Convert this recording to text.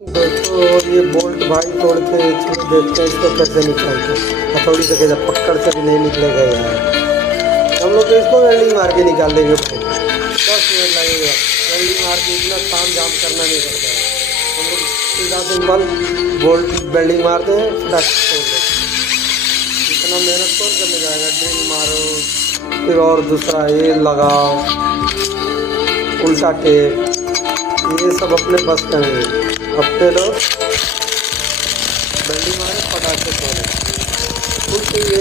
दोस्तों ये बोल्ट भाई तोड़ के चलो देखते हैं इसको कैसे निकालते हैं। हथौड़ी से कैसे पकड़ से भी नहीं निकलेगा यार। हम लोग तो इसको वेल्डिंग मार के निकाल देंगे भाई, 10 मिनट लगेगा। वेल्डिंग मार के इतना ताम जाम करना नहीं पड़ता है। हम लोग सीधा सिंपल बोल्ट वेल्डिंग मारते हैं, फटाक से तोड़ देते हैं। इतना मेहनत कौन करने जाएगा। ड्रिल मारो, फिर और दूसरा ये लगाओ, उल्टा टेप, ये सब अपने बस का नहीं है। अपने लोग वेल्डिंग मारे, फटाक से तोड़े। कुछ ये